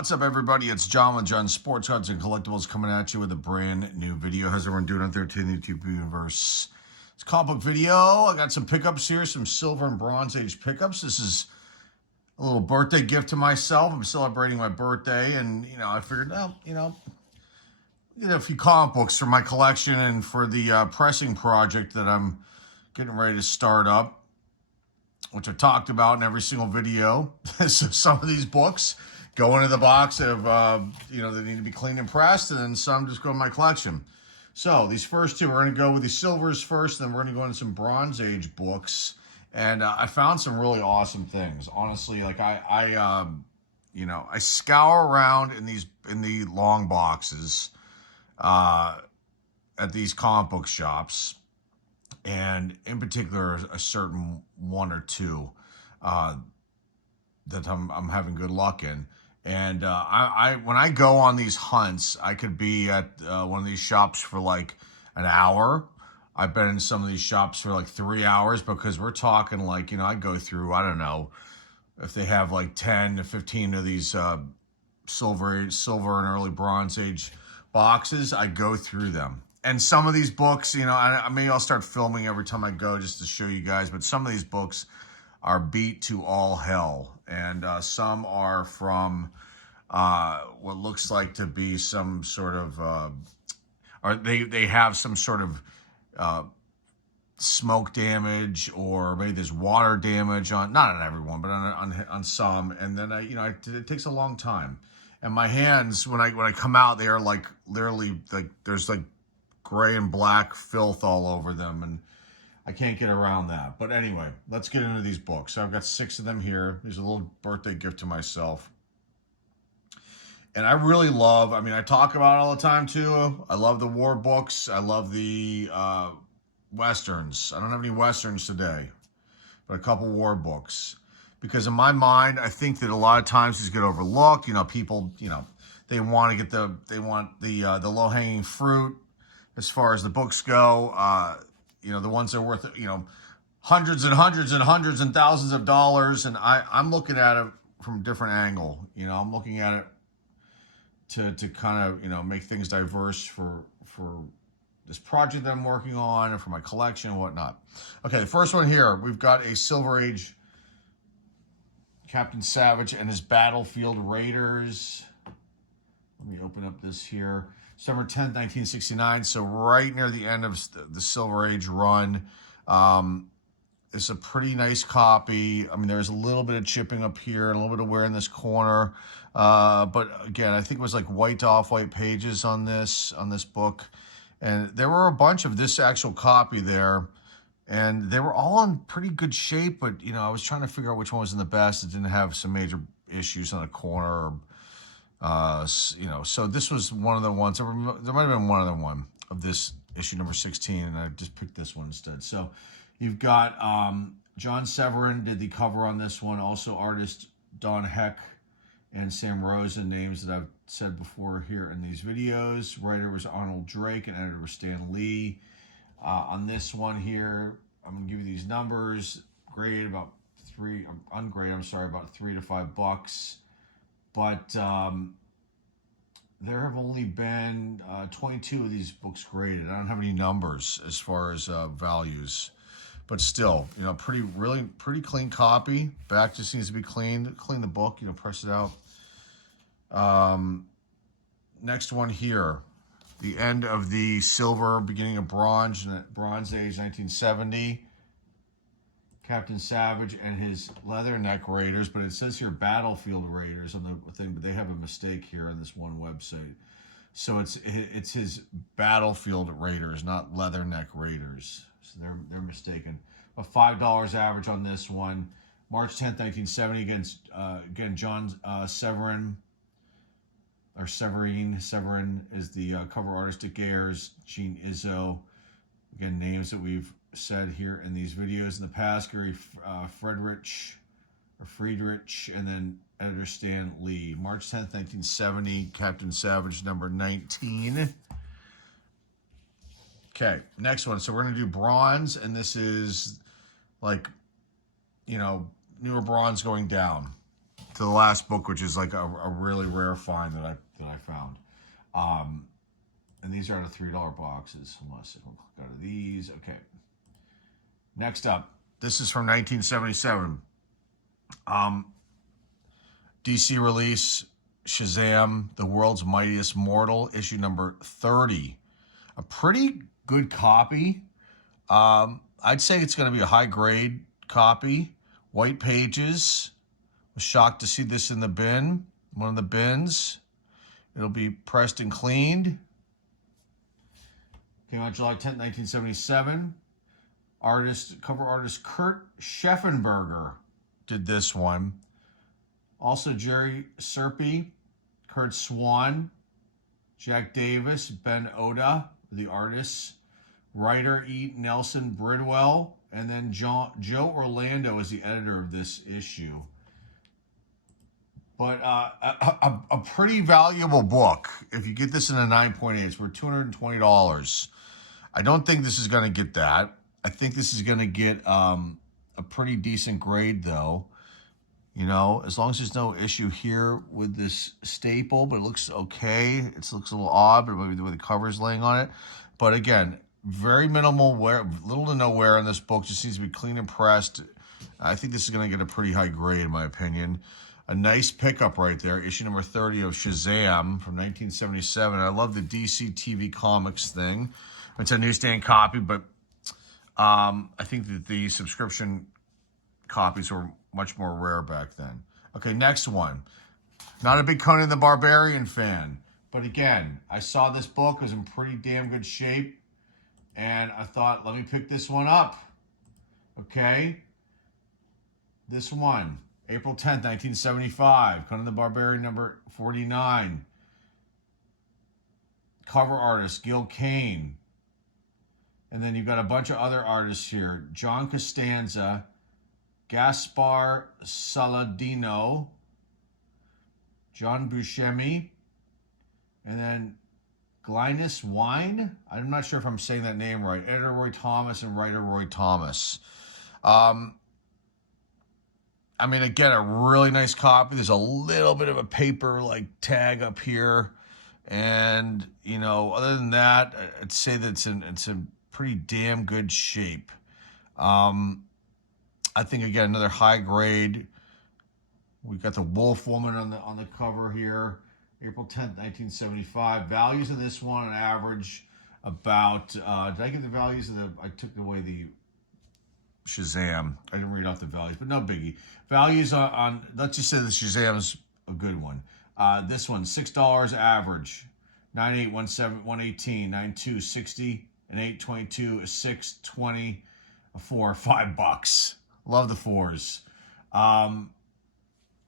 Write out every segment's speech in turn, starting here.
What's up, everybody? It's John with John Sports Cards and Collectibles coming at you with a brand new video. How's everyone doing out there in the YouTube universe? It's a comic book video. I got some pickups here, some silver and bronze age pickups. This is a little birthday gift to myself. I'm celebrating my birthday, and I figured, get a few comic books for my collection and for the pressing project that I'm getting ready to start up, which I talked about in every single video. So some of these books go into the box of, they need to be cleaned and pressed, and then some just go in my collection. So these first two, we're going to go with the silvers first, then we're going to go into some bronze age books. And I found some really awesome things. Honestly, like I scour around in the long boxes at these comic book shops, and in particular a certain one or two that I'm having good luck in. And when I go on these hunts, I could be at one of these shops for like an hour. I've been in some of these shops for like 3 hours, because we're talking like, I go through, I don't know, if they have like 10 to 15 of these silver and early bronze age boxes, I go through them. And some of these books, maybe I'll start filming every time I go just to show you guys, but some of ththese books are beat to all hell. And some are from what looks like to be some sort of, or they have some sort of smoke damage, or maybe there's water damage on, not on everyone, but on some. And then it takes a long time. And my hands, when I come out, they are like literally like there's like gray and black filth all over them, and I can't get around that. But anyway, let's get into these books. So I've got 6 of them here. There's a little birthday gift to myself. And I really love, I talk about it all the time too. I love the war books. I love the Westerns. I don't have any Westerns today, but a couple war books. Because in my mind, I think that a lot of times these get overlooked. People, they want to get the low-hanging fruit as far as the books go. The ones that are worth, hundreds and hundreds and hundreds and thousands of dollars. And I'm looking at it from a different angle. I'm looking at it to kind of, make things diverse for this project that I'm working on and for my collection and whatnot. Okay, the first one here, we've got a Silver Age Captain Savage and his Battlefield Raiders. Let me open up this here. December 10th, 1969, so right near the end of the Silver Age run. It's a pretty nice copy. There's a little bit of chipping up here, and a little bit of wear in this corner. But again, I think it was like white to off-white pages on this book. And there were a bunch of this actual copy there, and they were all in pretty good shape, but, I was trying to figure out which one was in the best. It didn't have some major issues on the corner, or so this was one of the ones. There might have been one other one of this issue number 16, and I just picked this one instead. So you've got John Severin did the cover on this one. Also artist Don Heck and Sam Rosen, names that I've said before here in these videos. Writer was Arnold Drake, and editor was Stan Lee. On this one here, I'm going to give you these numbers. Grade about ungrade, about $3 to $5. But there have only been 22 of these books graded. I don't have any numbers as far as values, but still, pretty clean copy. Back just needs to be cleaned. Clean the book, press it out. Next one here, the end of the silver, beginning of bronze age, 1970. Captain Savage and his Leatherneck Raiders, but it says here Battlefield Raiders on the thing, but they have a mistake here on this one website. So it's his Battlefield Raiders, not Leatherneck Raiders. So they're mistaken. But $5 average on this one. March 10th, 1970, again John Severin, or Severin. Severin is the cover artist. Dick Ayers, Gene Izzo. Again, names that we've said here in these videos in the past. Gary Friedrich, and then editor Stan Lee. March 10th, 1970, Captain Savage, number 19. Okay, next one. So we're going to do bronze, and this is like, newer bronze going down. to the last book, which is like a really rare find that I found. And these are out of $3 boxes. Unless I can click out of these. Okay. Next up, this is from 1977. DC release, Shazam, The World's Mightiest Mortal, issue number 30. A pretty good copy. I'd say it's going to be a high grade copy. White pages. Was shocked to see this in the bin. One of the bins. It'll be pressed and cleaned. Came out July 10th, 1977. Cover artist Kurt Scheffenberger did this one. Also Jerry Serpe, Kurt Swan, Jack Davis, Ben Oda, the artists, writer E. Nelson Bridwell, and then Joe Orlando is the editor of this issue. But a pretty valuable book. If you get this in a 9.8, it's worth $220. I don't think this is going to get that. I think this is going to get a pretty decent grade, though. You know, as long as there's no issue here with this staple, but it looks okay. It looks a little odd, but maybe the way the cover's laying on it. But again, very minimal wear, little to no wear on this book. Just needs to be clean and pressed. I think this is going to get a pretty high grade, in my opinion. A nice pickup right there. Issue number 30 of Shazam from 1977. I love the DC TV Comics thing. It's a newsstand copy, but I think that the subscription copies were much more rare back then. Okay, next one. Not a big Conan the Barbarian fan, but again, I saw this book. It was in pretty damn good shape, and I thought, let me pick this one up. Okay, this one, April 10th, 1975, Conan the Barbarian number 49. Cover artist, Gil Kane. And then you've got a bunch of other artists here. John Costanza, Gaspar Saladino, John Buscemi, and then Glynis Wine. I'm not sure if I'm saying that name right. Editor Roy Thomas and writer Roy Thomas. I mean, again, a really nice copy. There's a little bit of a paper like tag up here. And, you know, other than that, I'd say that it's in pretty damn good shape. I think, again, another high grade. We've got the Wolf Woman on the cover here. April 10th, 1975. Values of this one on average about, did I give the values of I took away the Shazam. I didn't read off the values, but no biggie. Values on let's just say the Shazam's a good one. This one, $6 average. 9817 118 92 60 and 822 620 a 4 $5. Love the fours.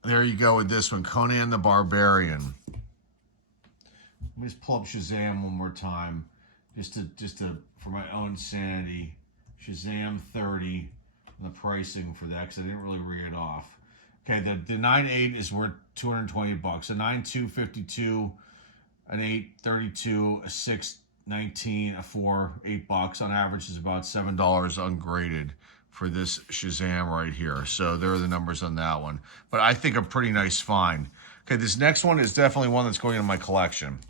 There you go with this one, Conan the Barbarian. Let me just pull up Shazam one more time, just to for my own sanity. Shazam 30, and the pricing for that, because I didn't really read it off. Okay, the 9.8 is worth $220. A 9.2, 52, an 8, 32, a 6, 19, a 4, $8. On average is about $7 ungraded for this Shazam right here. So there are the numbers on that one. But I think a pretty nice find. Okay, this next one is definitely one that's going into my collection.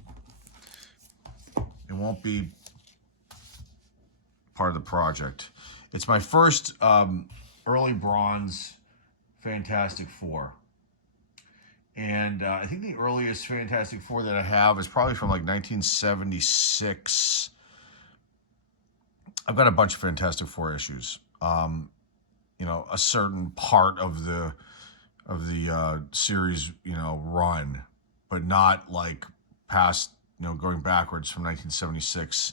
It won't be part of the project. It's my first early bronze Fantastic Four. And I think the earliest Fantastic Four that I have is probably from like 1976. I've got a bunch of Fantastic Four issues. You know, a certain part of the series, you know, run, but not like past, you know, going backwards from 1976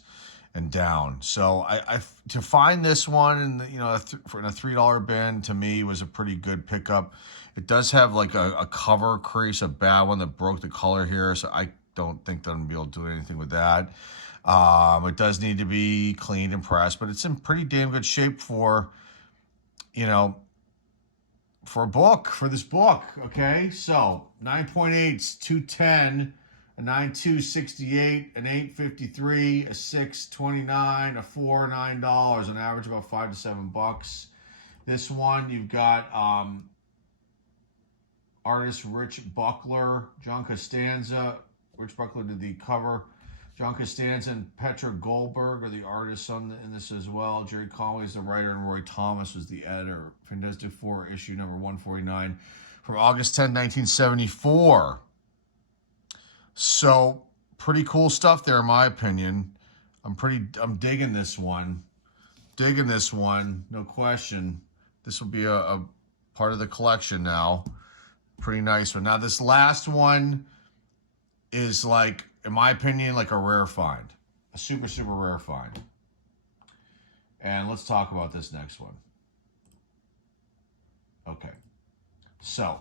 and down. So I to find this one in the, you know, in a $3 bin to me was a pretty good pickup. It does have like a cover crease, a bad one that broke the color here, so I don't think that I'm gonna be able to do anything with that. It does need to be cleaned and pressed, but it's in pretty damn good shape for, you know, for this book. Okay, so 9.8's 210. A 9.2, 68, an 8.53, a 6, 29, a 4, $9. On average, about $5 to $7. This one, you've got artist Rich Buckler, John Costanza. Rich Buckler did the cover. John Costanza and Petra Goldberg are the artists in this as well. Jerry Conway is the writer, and Roy Thomas was the editor. Fantastic Four, issue number 149 from August 10, 1974. So, pretty cool stuff there, in my opinion. I'm digging this one. No question. This will be a part of the collection now. Pretty nice one. Now, this last one is like, in my opinion, like a rare find. A super, super rare find. And let's talk about this next one. Okay. So,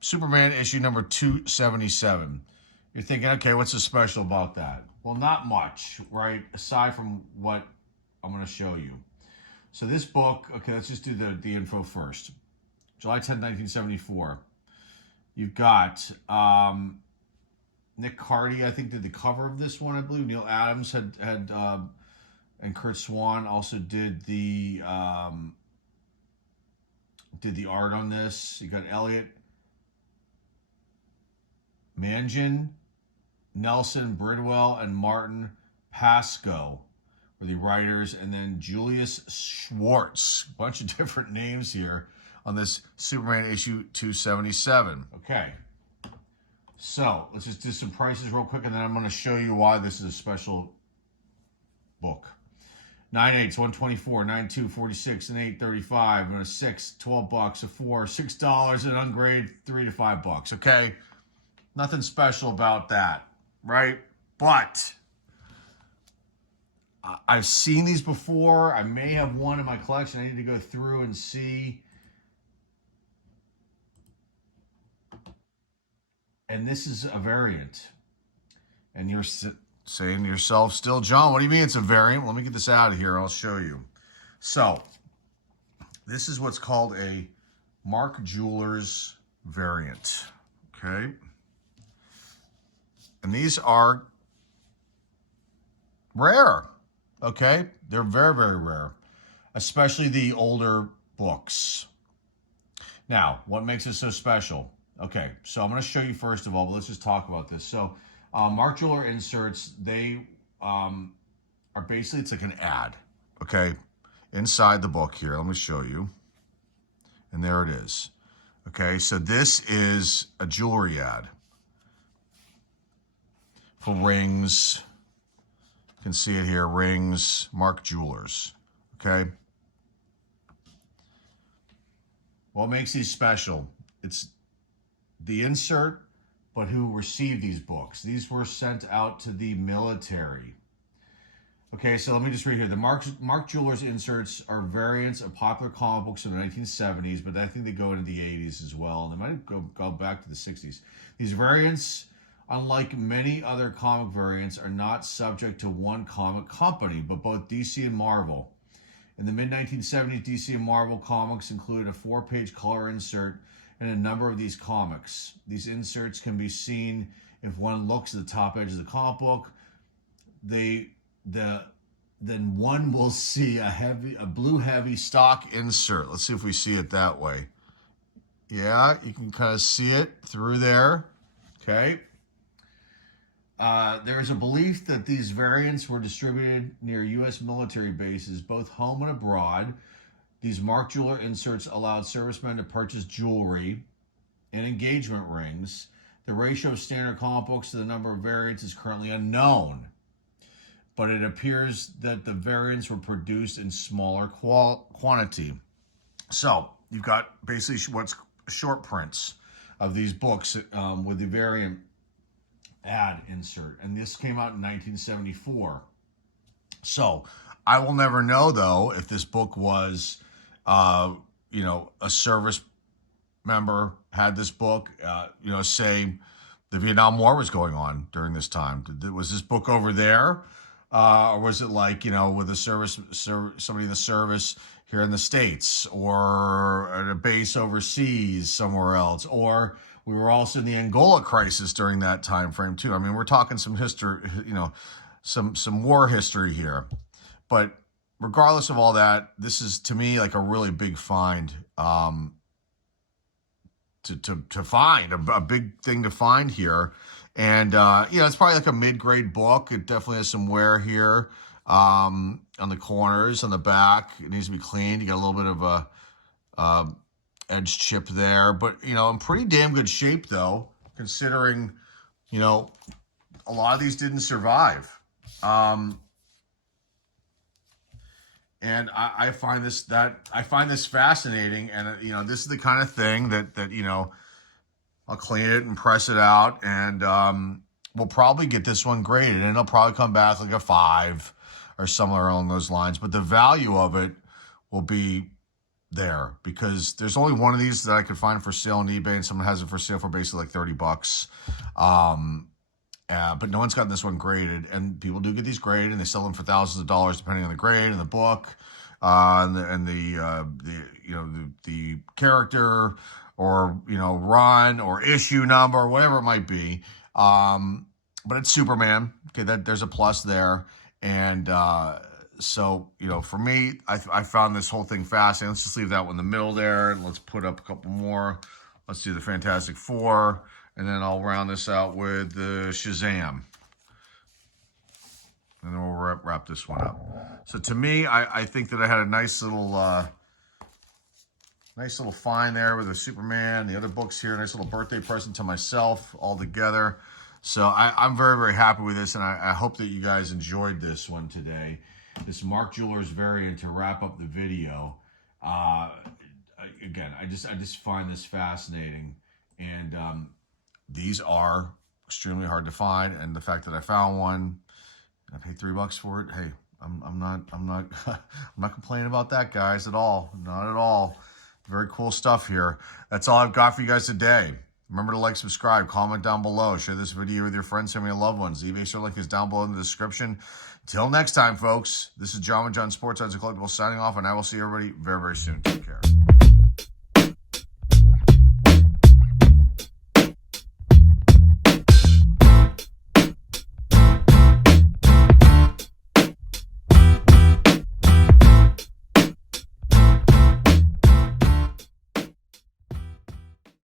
Superman issue number 277. You're thinking, okay, what's so special about that? Well, not much, right? Aside from what I'm going to show you. So this book, okay, let's just do the info first. July 10, 1974. You've got Nick Carty, I think, did the cover of this one, I believe. Neil Adams had and Kurt Swan also did the art on this. You got Elliot Mangin, Nelson Bridwell, and Martin Pascoe were the writers, and then Julius Schwartz. Bunch of different names here on this Superman issue 277. Okay. So, let's just do some prices real quick, and then I'm going to show you why this is a special book. 9/8, 124, 9/2, 46, and 8, 35, and a 6, $12, a 4, $6, and ungraded $3 to $5. Okay? Nothing special about that, right? But I've seen these before. I may have one in my collection. I need to go through and see. And this is a variant. And you're saying to yourself still, John, what do you mean it's a variant? Let me get this out of here. I'll show you. So, this is what's called a Mark Jewelers variant. Okay? And these are rare. Okay? They're very, very rare. Especially the older books. Now, what makes it so special? Okay, so I'm going to show you first of all, but let's just talk about this. So, Mark Jeweler inserts, they are basically, it's like an ad, okay, inside the book here. Let me show you. And there it is. Okay, so this is a jewelry ad for rings. You can see it here, rings, Mark Jewelers, okay? What makes these special? It's the insert, but who received these books. These were sent out to the military. Okay, so let me just read here. The Mark Jewelers inserts are variants of popular comic books in the 1970s, but I think they go into the 80s as well. And they might go back to the 60s. These variants, unlike many other comic variants, are not subject to one comic company, but both DC and Marvel. In the mid-1970s, DC and Marvel comics included a 4-page color insert in a number of these comics. These inserts can be seen if one looks at the top edge of the comic book. Then one will see a blue heavy stock insert. Let's see if we see it that way. Yeah, you can kind of see it through there. Okay. There is a belief that these variants were distributed near U.S. military bases, both home and abroad. These Mark Jeweler inserts allowed servicemen to purchase jewelry and engagement rings. The ratio of standard comic books to the number of variants is currently unknown, but it appears that the variants were produced in smaller quantity. So you've got basically what's short prints of these books with the variant ad insert, and this came out in 1974. So I will never know, though, if this book was a service member had this book, say the Vietnam War was going on during this time. Was this book over there? Or was it like, with a somebody in the service here in the States, or at a base overseas somewhere else? Or we were also in the Angola crisis during that time frame too. I mean, we're talking some history, some war history here. But regardless of all that, this is to me like a really big find. To find a big thing to find here, and it's probably like a mid-grade book. It definitely has some wear here on the corners, on the back. It needs to be cleaned. You got a little bit of a edge chip there, but in pretty damn good shape though, considering a lot of these didn't survive. And I find this fascinating, and this is the kind of thing that I'll clean it and press it out, and we'll probably get this one graded, and it'll probably come back like a 5 or somewhere along those lines. But the value of it will be there because there's only one of these that I could find for sale on eBay, and someone has it for sale for basically like $30. But no one's gotten this one graded, and people do get these graded, and they sell them for thousands of dollars depending on the grade and the book, and the character, or run or issue number, or whatever it might be. But it's Superman. Okay, there's a plus there, and so for me, I found this whole thing fascinating. Let's just leave that one in the middle there, and let's put up a couple more. Let's do the Fantastic Four. And then I'll round this out with the Shazam. And then we'll wrap this one up. So to me, I think that I had a nice little find there with the Superman, the other books here, nice little birthday present to myself all together. So I'm very, very happy with this, and I hope that you guys enjoyed this one today. This Mark Jewelers variant to wrap up the video. Again, I just find this fascinating, and these are extremely hard to find, and the fact that I found one, I paid $3 for it. Hey, I'm not I'm not complaining about that, guys, at all. Not at all. Very cool stuff here. That's all I've got for you guys today. Remember to like, subscribe, comment down below, share this video with your friends, family, and loved ones. The eBay store link is down below in the description. Till next time, folks. This is John with John Sports Odds and Collectibles signing off, and I will see everybody very, very soon. Take care.